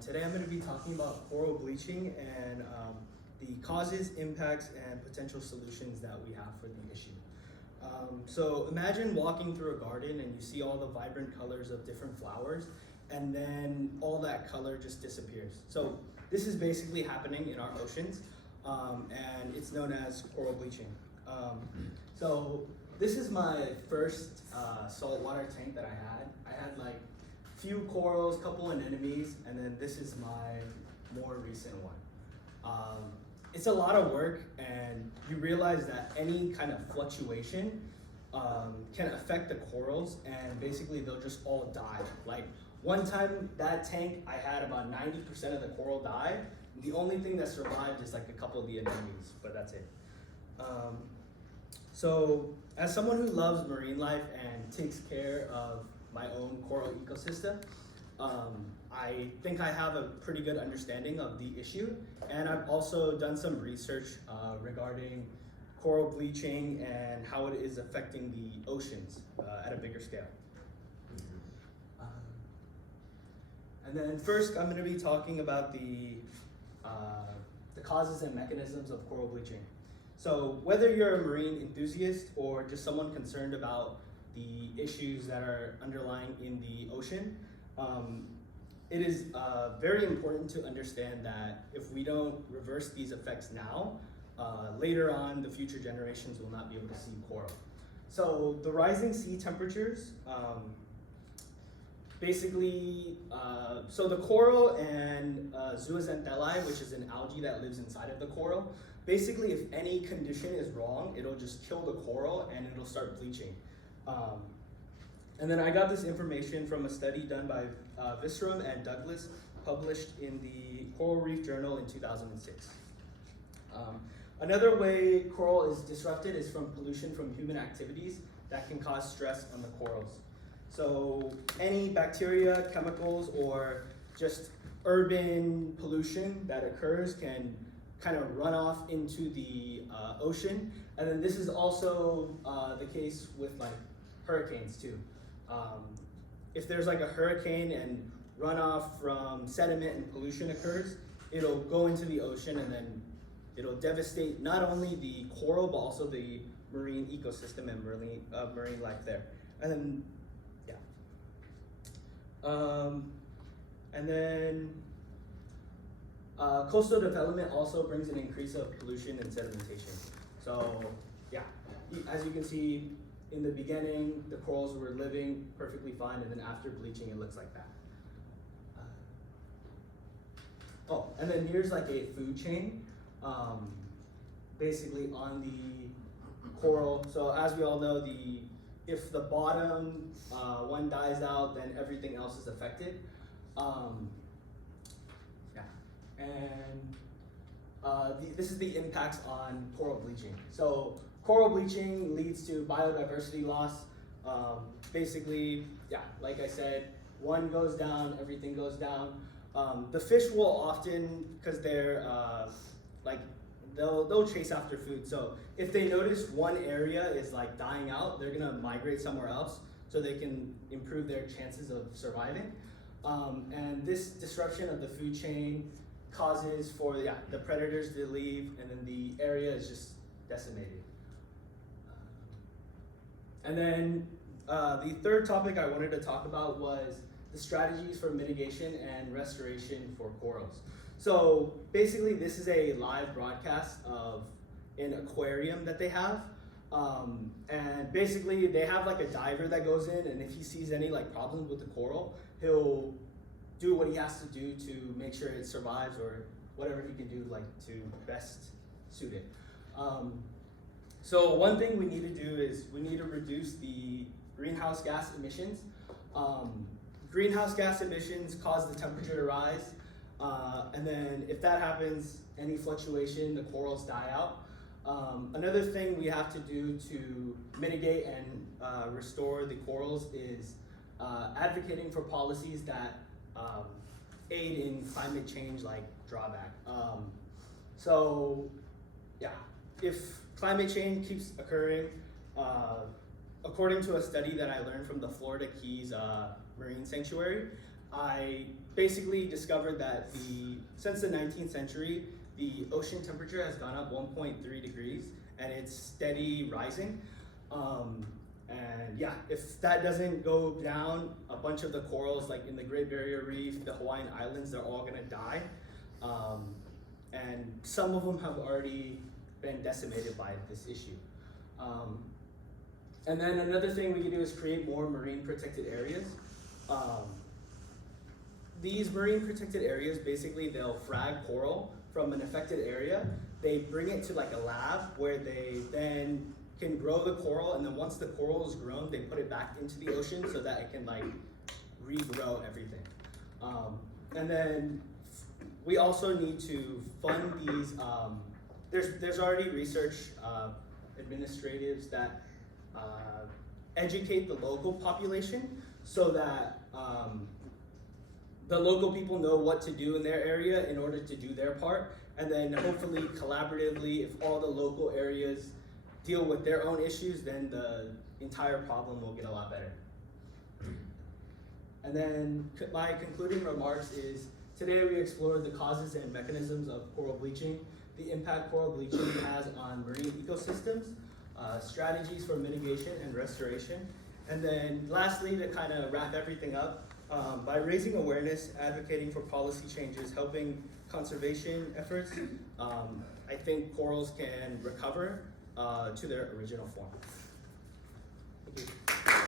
Today I'm going to be talking about coral bleaching and the causes, impacts, and potential solutions that we have for the issue. So imagine walking through a garden and you see all the vibrant colors of different flowers, and then all that color just disappears. So this is basically happening in our oceans, and it's known as coral bleaching. So this is my first saltwater tank that I had. I had like few corals, couple anemones, and then this is my more recent one. It's a lot of work, and you realize that any kind of fluctuation can affect the corals, and basically they'll just all die. Like one time that tank, I had about 90% of the coral die. The only thing that survived is like a couple of the anemones, but that's it. So as someone who loves marine life and takes care of my own coral ecosystem, I think I have a pretty good understanding of the issue, and I've also done some research regarding coral bleaching and how it is affecting the oceans at a bigger scale. And then first, I'm going to be talking about the causes and mechanisms of coral bleaching. So whether you're a marine enthusiast or just someone concerned about the issues that are underlying in the ocean, it is very important to understand that if we don't reverse these effects now, later on the future generations will not be able to see coral. So the rising sea temperatures, basically, so the coral and zooxanthellae, which is an algae that lives inside of the coral, basically if any condition is wrong, it'll just kill the coral and it'll start bleaching. And then I got this information from a study done by Visram and Douglas, published in the Coral Reef Journal in 2006. Another way coral is disrupted is from pollution from human activities that can cause stress on the corals. So any bacteria, chemicals, or just urban pollution that occurs can kind of run off into the ocean. And then this is also the case with like hurricanes too. If there's like a hurricane and runoff from sediment and pollution occurs, it'll go into the ocean and then it'll devastate not only the coral but also the marine ecosystem and marine life there. And then, coastal development also brings an increase of pollution and sedimentation. So yeah, as you can see, in the beginning, the corals were living perfectly fine, and then after bleaching, it looks like that. Oh, and then here's like a food chain, basically on the coral. So as we all know, if the bottom one dies out, then everything else is affected. This is the impacts on coral bleaching. So coral bleaching leads to biodiversity loss. Basically, like I said, one goes down, everything goes down. The fish will often, because they're they'll chase after food. So if they notice one area is like dying out, they're gonna migrate somewhere else so they can improve their chances of surviving. And this disruption of the food chain causes for the predators to leave, and then the area is just decimated. And then the third topic I wanted to talk about was the strategies for mitigation and restoration for corals. So basically this is a live broadcast of an aquarium that they have. And basically they have like a diver that goes in, and if he sees any like problems with the coral, he'll do what he has to do to make sure it survives, or whatever he can do like to best suit it. So one thing we need to do is we need to reduce the greenhouse gas emissions. Greenhouse gas emissions cause the temperature to rise, and then if that happens, any fluctuation, the corals die out. Another thing we have to do to mitigate and restore the corals is advocating for policies that aid in climate change, like drawback. If climate change keeps occurring, according to a study that I learned from the Florida Keys Marine Sanctuary, I basically discovered that since the 19th century, the ocean temperature has gone up 1.3 degrees and it's steady rising. And yeah, if that doesn't go down, a bunch of the corals like in the Great Barrier Reef, the Hawaiian Islands, they're all gonna die. And some of them have already been decimated by this issue. And then another thing we can do is create more marine protected areas. These marine protected areas, basically they'll frag coral from an affected area. They bring it to like a lab where they then can grow the coral, and then once the coral is grown, they put it back into the ocean so that it can like regrow everything. And then we also need to fund these. There's already research administratives that educate the local population so that the local people know what to do in their area in order to do their part, and then hopefully collaboratively, if all the local areas deal with their own issues, then the entire problem will get a lot better. And then my concluding remarks is, today we explored the causes and mechanisms of coral bleaching, the impact coral bleaching has on marine ecosystems, strategies for mitigation and restoration, and then lastly, to kind of wrap everything up, by raising awareness, advocating for policy changes, helping conservation efforts, I think corals can recover to their original form.